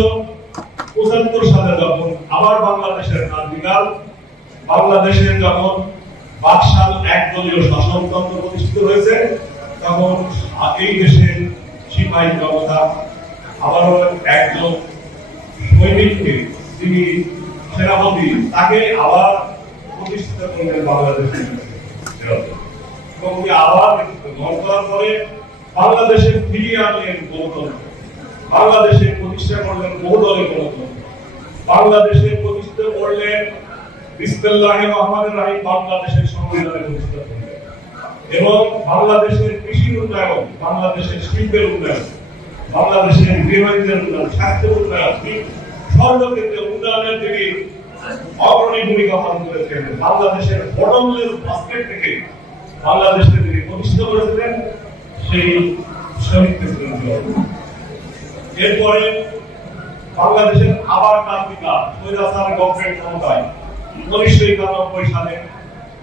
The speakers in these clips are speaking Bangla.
1975 সালে যখন আবার বাংলাদেশের ক্রান্তিকাল, বাংলাদেশের যখন বাকশাল একদলীয় শাসনতন্ত্র প্রতিষ্ঠিত হয়েছে, তখন এই দেশের সিপাহী জনতা আবারও একজন সৈনিককে, যিনি সেনাপতি, তাকে আবার প্রতিষ্ঠিত করলেন বাংলাদেশের। এবং উনি আবার গ্রহণ করার পরে বাংলাদেশে ফিরিয়ে আনলেন গণতন্ত্র, বাংলাদেশে প্রতিষ্ঠা করলেন বহুদলীয় গণতন্ত্র, বাংলাদেশে প্রতিষ্ঠিত করলেন বিসমিল্লাহির রহমানির রহিম বাংলাদেশের সংবিধানে প্রতিষ্ঠিত করলেন, এবং বাংলাদেশের কৃষির উন্নয়ন, বাংলাদেশের শিল্পের উন্নয়ন, বাংলাদেশের গৃহহীনদের উন্নয়ন, স্বাস্থ্য উন্নয়ন, সর্বক্ষেত্রে উন্নয়নের তিনি অগ্রণী ভূমিকা পালন করেছেন। বাংলাদেশের বটমলেস বাস্কেট থেকে বাংলাদেশকে তিনি প্রতিষ্ঠিত করেছিলেন সেই শহীদ প্রেসিডেন্ট। এরপরে বাংলাদেশের আবার ক্রান্তিকাল, স্বৈরাচার গভর্নমেন্ট ক্ষমতায় 1991 সালে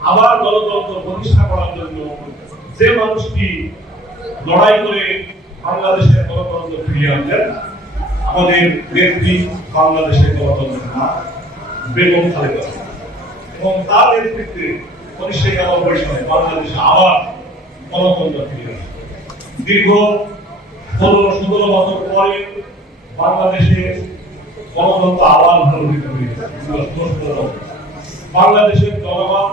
আবার গণতন্ত্র প্রতিষ্ঠা করার জন্য যে মানুষটি লড়াই করে বাংলাদেশের গণতন্ত্র ফিরিয়ে আনলেন, আমাদের নেত্রী, বাংলাদেশের গণতন্ত্রের মা বেগম খালেদা জিয়া। এবং তার নেতৃত্বে 1991 সালে বাংলাদেশে আবার গণতন্ত্র ফিরিয়ে আসে। দীর্ঘ 16-17 বছর পরে বাংলাদেশে গণতন্ত্র আবার পুনরুজ্জীবিত হয়েছে। বাংলাদেশের জনগণ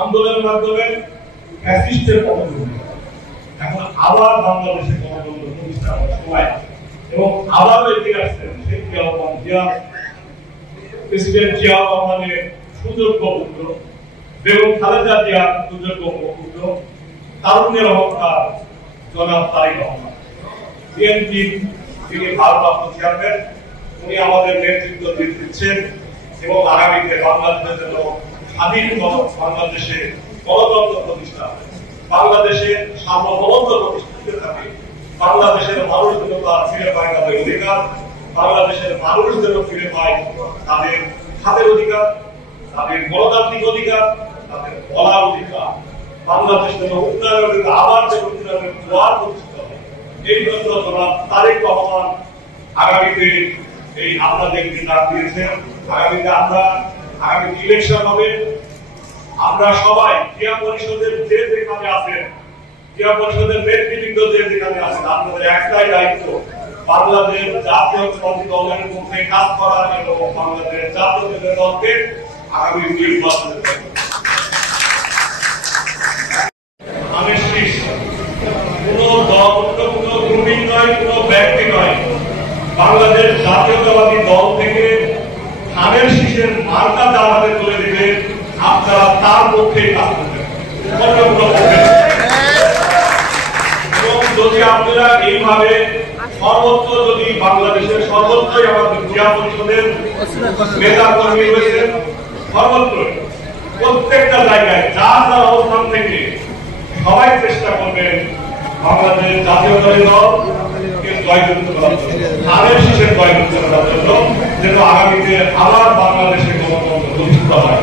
আন্দোলনের মাধ্যমে ফ্যাসিস্টের পতন ঘটেছে। এখন আবার বাংলাদেশে গণতন্ত্র প্রতিষ্ঠা করার সময়, এবং আবার এগিয়ে আসছেন শেখ জিয়া, প্রেসিডেন্ট জিয়া রহমানের সুযোগ্য পুত্র, বেগম খালেদা জিয়া সুযোগ্য পুত্র, তারুণ্যের অহংকার জনাব তারেক রহমান। বিএনপি যিনি ভারপ্রাপ্ত চেয়ারম্যান, উনি আমাদের নেতৃত্ব দিচ্ছেন, এবং আগামীতে বাংলাদেশের জন্য স্বাধীন বাংলাদেশে গণতন্ত্র প্রতিষ্ঠা, বাংলাদেশের সার্বভৌমত্ব প্রতিষ্ঠিত থাকে, বাংলাদেশের মানুষ যেন তার ফিরে পায় তাদের অধিকার, বাংলাদেশের মানুষ যেন ফিরে পায় তাদের খাতের অধিকার, তাদের গণতান্ত্রিক অধিকার, তাদের বলার অধিকার, বাংলাদেশ যেন উন্নয়নের আবার যেন উন্নয়নের জোয়ার প্রতিষ্ঠিত হয়। এই জন্য জনাব তারেক রহমান আগামীতে এই আপনাদেরকে ডাক দিয়েছেন। আগামীতে আগামী ইলেকশন হবে, আমরা সবাই ক্রিয়া পরিষদের যে যেখানে আছেন, ক্রিয়া পরিষদের নেতৃবৃন্দ যে যেখানে আছেন, আপনাদের একটাই দায়িত্ব বাংলাদেশ জাতীয়তাবাদী দলের পক্ষে কাজ করা এবং বাংলাদেশ জাতীয়তাবাদী দলকে আগামী নির্বাচনে কোন দল, কোন গ্রুপিং নয়, কোন ব্যক্তি নয়, বাংলাদেশ জাতীয়তাবাদী দল থেকে ধানের শীষের মার্কা যার হাতে তুলে দিবে, আপনারা তার পক্ষে কাজ করবেন। এবং যদি আপনারা এইভাবে সর্বত্র, যদি বাংলাদেশের সর্বত্রই আমাদের ক্রিয়া পরিষদের নেতা কর্মী রয়েছেন, সর্বত্রই প্রত্যেকটা জায়গায় যার যার অবস্থান থেকে সবাই চেষ্টা করবেন বাংলাদেশ জাতীয়তাবাদী দলকে জয়যুক্ত করার জন্য, ধানের শীষের জয়যুক্ত করার জন্য, যেন আগামীতে আবার বাংলাদেশের গণতন্ত্র প্রতিষ্ঠিত হয়।